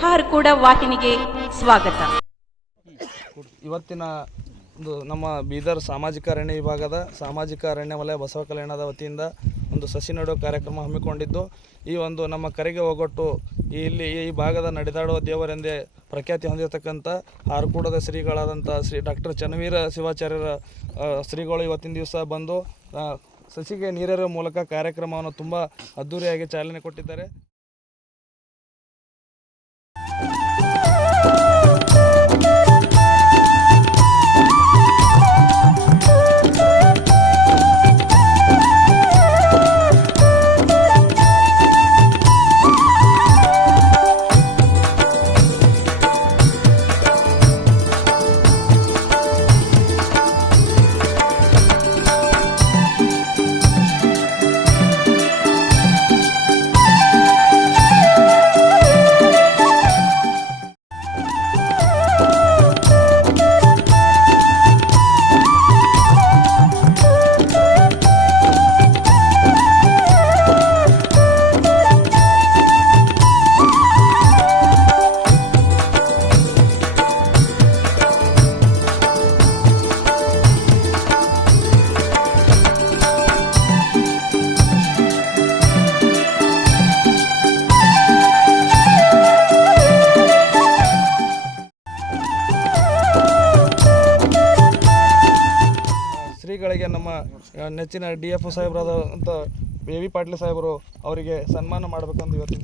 ಹಾರ್ಕೂಡ ವಾಹಿನಿಗೆ ಸ್ವಾಗತ. ಇವತ್ತಿನ ಒಂದು ನಮ್ಮ ಬೀದರ್ ಸಾಮಾಜಿಕ ಅರಣ್ಯ ವಿಭಾಗದ ಸಾಮಾಜಿಕ ಅರಣ್ಯ ವಲಯ ಬಸವ ಕಲ್ಯಾಣದ ವತಿಯಿಂದ ಒಂದು ಸಸಿ ನೆಡುವ ಕಾರ್ಯಕ್ರಮ ಹಮ್ಮಿಕೊಂಡಿದ್ದು, ಈ ಒಂದು ನಮ್ಮ ಕರೆಗೆ ಈ ಇಲ್ಲಿ ಈ ಭಾಗದ ನಡೆದಾಡುವ ದೇವರೆಂದೇ ಪ್ರಖ್ಯಾತಿ ಹೊಂದಿರತಕ್ಕಂಥ ಹಾರಕೂಡದ ಶ್ರೀಗಳಾದಂಥ ಶ್ರೀ ಡಾಕ್ಟರ್ ಚನ್ನವೀರ ಶಿವಾಚಾರ್ಯರ ಶ್ರೀಗಳು ಇವತ್ತಿನ ದಿವಸ ಬಂದು ಸಸಿಗೆ ನೀರರ ಮೂಲಕ ಕಾರ್ಯಕ್ರಮವನ್ನು ತುಂಬ ಅದ್ಧೂರಿಯಾಗಿ ಚಾಲನೆ ಕೊಟ್ಟಿದ್ದಾರೆ. ನಮ್ಮ ನೆಚ್ಚಿನ ಡಿ ಎಫ್ ಸಾಹೇಬರಾದಂಥ ಎ ವಿ ಪಾಟೀಲ್ ಸಾಹೇಬರು ಅವರಿಗೆ ಸನ್ಮಾನ ಮಾಡಬೇಕಂತ ಇವತ್ತಿನ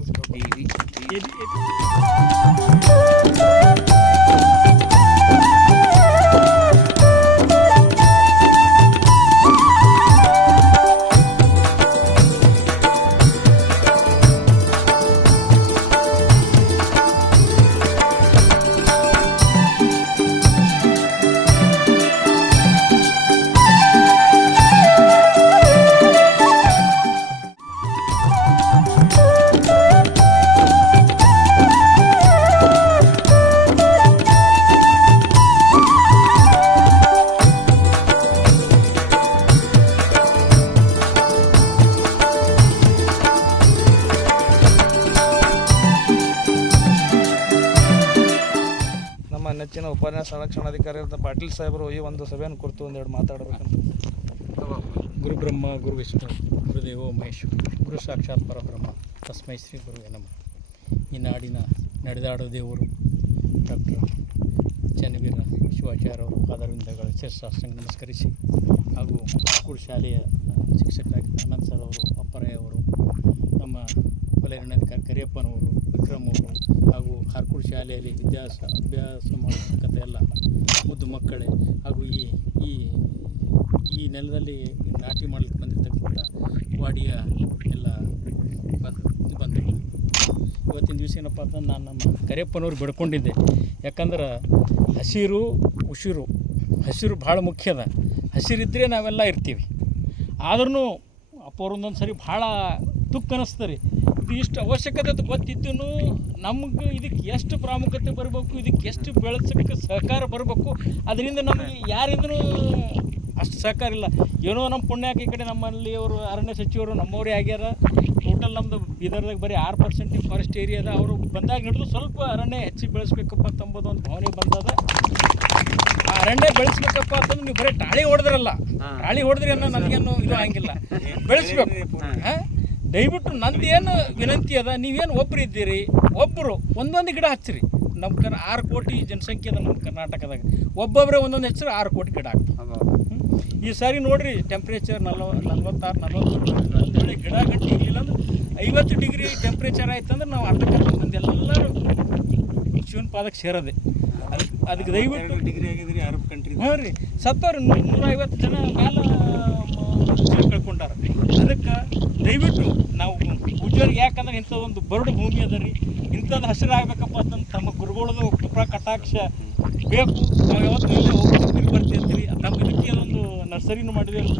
ಕೇಳ್ಕೊಳ್ತೀನಿ. ಉಪನ್ಯಾಸ ಸಂರಕ್ಷಣಾಧಿಕಾರಿ ಅಂತ ಪಾಟೀಲ್ ಸಾಹೇಬರು ಈ ಒಂದು ಸಭೆಯನ್ನು ಕುರಿತು ಒಂದೆರಡು ಮಾತಾಡಬೇಕಂತ. ಗುರು ಬ್ರಹ್ಮ, ಗುರು ವಿಷ್ಣು ಗುರುದೇವೋ ಮಹೇಶ್ ಗುರು ಸಾಕ್ಷಾತ್ ಪರಬ್ರಹ್ಮ, ತಸ್ಮೈ ಶ್ರೀ ಗುರು ನಮಃ. ಈ ನಾಡಿನ ನಡೆದಾಡೋ ದೇವರು ಡಾಕ್ಟರ್ ಚನ್ನವೀರ ಶಿವಾಚಾರ್ಯ ಅವರು. ಪಾದವಿಂದಗಳ ಶಿರಸಾಷ್ಟಾಂಗ ನಮಸ್ಕರಿಸಿ. ಹಾಗೂ ಶಾಲೆಯ ಶಿಕ್ಷಕರಾಗಿ ಅನಂತ್ ಸರ್ ಅವರು ಅಪ್ಪರಾಯ್ ಅವರು, ನಮ್ಮ ವಲಯಾಧಿಕಾರಿ ಕರಿಯಪ್ಪನವರು ವಿಕ್ರಮ್ ಅವರು ಹಾಗೂ ಹಾರ್ಕೂಡ್ ಶಾಲೆಯಲ್ಲಿ ವಿದ್ಯಾಸ, ಅಭ್ಯಾಸ ಮಾಡತಕ್ಕಂಥ ಎಲ್ಲ ಮುದ್ದು ಮಕ್ಕಳೇ ಹಾಗೂ ಈ ಈ ಈ ನೆಲದಲ್ಲಿ ನಾಟಿ ಮಾಡಲಿಕ್ಕೆ ಬಂದಿರತಕ್ಕಂಥ ವಾಡಿಯ ಎಲ್ಲ ಬಂದು ಇವತ್ತಿನ ದಿವಸ ಏನಪ್ಪ ಅಂತಂದ್ರೆ ನಾನು ನಮ್ಮ ಕರಿಯಪ್ಪನವ್ರು ಬಿಡ್ಕೊಂಡಿದ್ದೆ. ಯಾಕಂದ್ರೆ ಹಸಿರು, ಉಸಿರು, ಹಸಿರು ಭಾಳ ಮುಖ್ಯ ಅದ. ಹಸಿರಿದ್ದರೆ ನಾವೆಲ್ಲ ಇರ್ತೀವಿ. ಆದ್ರೂ ಅಪ್ಪವ್ರು ಒಂದೊಂದು ಸರಿ ಭಾಳ ದುಃಖ ರೀ ಇದು ಇಷ್ಟು ಅವಶ್ಯಕತೆ ಅಂತ ಗೊತ್ತಿದ್ದೂ ನಮ್ಗೆ ಇದಕ್ಕೆ ಎಷ್ಟು ಪ್ರಾಮುಖ್ಯತೆ ಬರಬೇಕು ಇದಕ್ಕೆ ಎಷ್ಟು ಬೆಳೆಸೋಕ್ಕೆ ಸಹಕಾರ ಬರಬೇಕು ಅದರಿಂದ ನಮಗೆ ಯಾರಿಂದನೂ ಅಷ್ಟು ಸಹಕಾರ ಇಲ್ಲ. ಏನೋ ನಮ್ಮ ಪುಣ್ಯಕ್ಕೆ ಈ ಕಡೆ ನಮ್ಮಲ್ಲಿ ಅವರು ಅರಣ್ಯ ಸಚಿವರು ನಮ್ಮವರೇ ಆಗ್ಯಾರ. ಟೋಟಲ್ ನಮ್ಮದು ಬೀದರ್ದಾಗ ಬರೀ ಆರು ಪರ್ಸೆಂಟ್ ಫಾರೆಸ್ಟ್ ಏರಿಯಾದ ಅವರು ಬಂದಾಗ ಹಿಡಿದು ಸ್ವಲ್ಪ ಅರಣ್ಯ ಹೆಚ್ಚಿಗೆ ಬೆಳೆಸ್ಬೇಕಪ್ಪ ತಂಬೋದು ಒಂದು ಭಾವನೆ ಬಂದದ. ಆ ಅರಣ್ಯ ಬೆಳೆಸ್ಬೇಕಪ್ಪ ಅಂತಂದ್ರೆ ನೀವು ಬರೀ ಟಾಳಿ ಹೊಡೆದ್ರಲ್ಲ. ಟಾಳಿ ಹೊಡೆದ್ರಿ ಅನ್ನೋ ನನಗೇನು ಇದು ಹಂಗಿಲ್ಲ ಬೆಳೆಸ್ಬೇಕು. ಹಾ? ದಯವಿಟ್ಟು ಏನು ವಿನಂತಿ ಅದ ನೀವೇನು ಒಬ್ರು ಇದ್ದೀರಿ ಒಬ್ಬರು ಒಂದೊಂದು ಗಿಡ ಹಚ್ಚಿರಿ. ನಮ್ಮ ಕರ್ ಆರು ಕೋಟಿ ಜನಸಂಖ್ಯೆ ಅದ ನಮ್ಮ ಕರ್ನಾಟಕದಾಗ. ಒಬ್ಬೊಬ್ಬರೇ ಒಂದೊಂದು ಹೆಚ್ಚರು ಆರು ಕೋಟಿ ಗಿಡ ಆಗ್ತದೆ. ಈ ಸಾರಿ ನೋಡಿರಿ ಟೆಂಪ್ರೇಚರ್ ನಲ್ವ ನಲ್ವತ್ತಾರು ನಲ್ವತ್ತು ಅಂತೇಳಿ ಗಿಡ ಗಂಟೆ ಇರಲಿಲ್ಲ ಅಂದ್ರೆ ಐವತ್ತು ಡಿಗ್ರಿ ಟೆಂಪ್ರೇಚರ್ ಆಯ್ತು ಅಂದ್ರೆ ನಾವು ಅರ್ಧ ಮಂದಿ ಎಲ್ಲರೂ ಶಿವನ ಪಾದಕ್ಕೆ ಸೇರೋದೆ. ಅದಕ್ಕೆ ಅದಕ್ಕೆ ದಯವಿಟ್ಟು ಡಿಗ್ರಿ ಆಗಿದ್ರಿ ಅರಬ್ ಕಂಟ್ರಿ ಹ್ಞೂ ರೀ. ಸತ್ತವ್ರು ನೂರ ಐವತ್ತು ಜನ ಮೇಲೆ ಕಳ್ಕೊಂಡಾರ. ಅದಕ್ಕೆ ದಯವಿಟ್ಟು ನಾವು ಉಜ್ವಲಿಗೆ ಯಾಕಂದ್ರೆ ಇಂಥ ಒಂದು ಬರಡು ಭೂಮಿ ಅದ ರೀ. ಇಂಥದ್ದು ಹಸಿರಾಗಬೇಕಪ್ಪ ಅಂತಂದು ತಮ್ಮ ಗುರುಗಳದು ಕೃಪಾ ಕಟಾಕ್ಷ ಬೇಕು. ನಾವು ಯಾವತ್ತೂ ಇಲ್ಲೇ ಹೋಗಿ ಬರ್ತೀವಿ ಅಂತೀರಿ. ನಮ್ಮ ಇದಕ್ಕೆ ಒಂದು ನರ್ಸರಿನೂ ಮಾಡಿದೆವು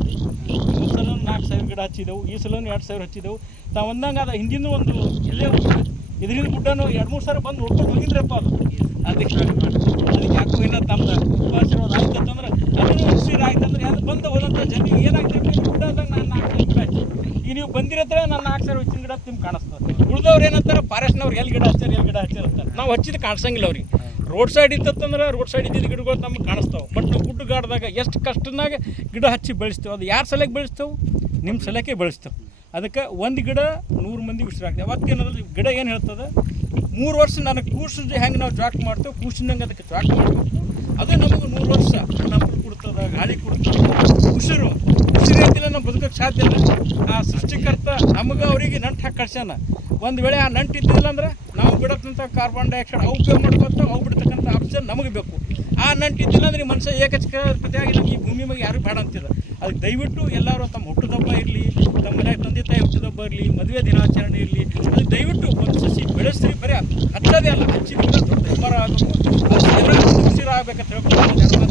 ಈ ಸಲ ನಾಲ್ಕು ಸಾವಿರ ಗಿಡ ಹಚ್ಚಿದೆವು. ಈ ಸಲ ಎರಡು ಸಾವಿರ ಹಚ್ಚಿದೆವು. ತಾವು ಅಂದಂಗೆ ಅದು, ಹಿಂದಿನ ಒಂದು ಎಲ್ಲೇ ಇದರಿಂದ ಗುಡ್ಡನೂ ಎರಡು ಮೂರು ಸಾವಿರ ಬಂದು ನೋಡ್ಕೊಂಡು ಹೋಗಿದ್ರಪ್ಪ ಅದು. ಅದಕ್ಕೆ ಅದಕ್ಕೆ ಯಾಕೋ ಏನೋ ತಮ್ಮ ಉಪವಾಸ ಆಯ್ತು ಅಂತಂದ್ರೆ ಅದನ್ನು ಹಸಿರು ಆಯ್ತು ಅಂದ್ರೆ ಅದು ಬಂದ ಹೋದಂಥ ಜನ ಏನಾಗ್ತದೆ ಗುಡ್ಡದಾಗ ನಾನು ನಾಲ್ಕು ಸಾವಿರ ಗಿಡ ಹಚ್ಚಿ ಈಗ ನೀವು ಬಂದಿರತ್ರ ನನ್ನ ನಾಲ್ಕು ಹಚ್ಚಿನ ಗಿಡ ನಿಮ್ಗೆ ಕಾಣಿಸ್ತದೆ. ಉಳ್ದವ್ರು ಏನಂತಾರೆ ಫಾರೆಸ್ಟ್ನವ್ರು ಎಲ್ಲಿ ಗಿಡ ಹಚ್ಚಾರ ಎಲ್ಲಿ ಗಿಡ ಹಚ್ಚಾರ ಅಂತಾರೆ ನಾವು ಹಚ್ಚಿದ ಕಾಣಿಸಂಗಿಲ್ಲ ಅವ್ರಿಗೆ. ರೋಡ್ ಸೈಡ್ ಇತ್ತಂದ್ರೆ ರೋಡ್ ಸೈಡ್ ಇದ್ದಿದ್ದು ಗಿಡಗಳು ನಮ್ಗೆ ಕಾಣಿಸ್ತಾವೆ. ಬಟ್ ನಾವು ಗುಡ್ಡಗಾಡ್ದಾಗ ಎಷ್ಟು ಕಷ್ಟನಾಗ ಗಿಡ ಹಚ್ಚಿ ಬೆಳೆಸ್ತೇವೆ? ಅದು ಯಾರ ಸಲಕ್ಕೆ ಬೆಳೆಸ್ತೇವೆ? ನಿಮ್ಮ ಸಲಕ್ಕೆ ಬೆಳೆಸ್ತೇವೆ. ಅದಕ್ಕೆ ಒಂದು ಗಿಡ ನೂರು ಮಂದಿ ಉಸಿರಾಗ್ತದೆ ಅವತ್ತೇನಾದ್ರೆ ಗಿಡ ಏನು ಹೇಳ್ತದೆ? ಮೂರು ವರ್ಷ ನನಗೆ ಕೂಸಿದ್ರೆ ಹೆಂಗೆ ನಾವು ಜಾಕ್ ಮಾಡ್ತೇವೆ? ಕೂಸಿನಂಗೆ ಅದಕ್ಕೆ ಜಾಕ್ ಮಾಡಬೇಕು. ಅದು ನಮಗೆ ನೂರು ವರ್ಷ ನಮಗೆ ಕೊಡ್ತದ, ಗಾಳಿ ಕೊಡ್ತದೆ. ಉಸಿರು ರೀತಿಯಲ್ಲಿ ನಾವು ಬದುಕೋಕ್ಕೆ ಸಾಧ್ಯ ಇಲ್ಲ. ಆ ಸೃಷ್ಟಿಕರ್ತ ನಮಗೆ ಅವರಿಗೆ ನಂಟು ಹಾಕಿ ಕಳ್ಸ್ಯಾನ. ಒಂದು ವೇಳೆ ಆ ನಂಟು ಇದ್ದಿಲ್ಲ ಅಂದ್ರೆ ನಾವು ಬಿಡೋಕ್ಕಂಥ ಕಾರ್ಬನ್ ಡೈಆಕ್ಸೈಡ್ ಅವು ಉಪಯೋಗ ಮಾಡ್ಕೊತ ಅವು ಬಿಡ್ತಕ್ಕಂಥ ಆಪ್ಷನ್ ನಮಗೆ ಬೇಕು. ಆ ನಂಟು ಇದ್ದಿಲ್ಲ ಅಂದ್ರೆ ಈ ಮನುಷ್ಯ ಏಕಚಕತೆಯಾಗಿ ಈ ಭೂಮಿ ಮೇಲೆ ಯಾರು ಬೇಡ ಅಂತಿಲ್ಲ. ಅದಕ್ಕೆ ದಯವಿಟ್ಟು ಎಲ್ಲರೂ ತಮ್ಮ ಹುಟ್ಟುದಬ್ಬ ಇರಲಿ, ತಮ್ಮ ಮನೆಯಾಗ ತಂದೆ ತಾಯಿ ಹುಟ್ಟುದಬ್ಬ ಇರಲಿ, ಮದುವೆ ದಿನಾಚರಣೆ ಇರಲಿ, ಅದಕ್ಕೆ ದಯವಿಟ್ಟು ಒಂದು ಸಸಿ ಬೆಳೆಸ್ರಿ, ಬರೀ ಹತ್ತದೇ ಅಲ್ಲ, ಹಚ್ಚಿದ್ರೆ ದೊಡ್ಡ ಮರ ಆಗಬೇಕು. ಆಗ್ಬೇಕಂತ ಹೇಳ್ಕೊಂಡು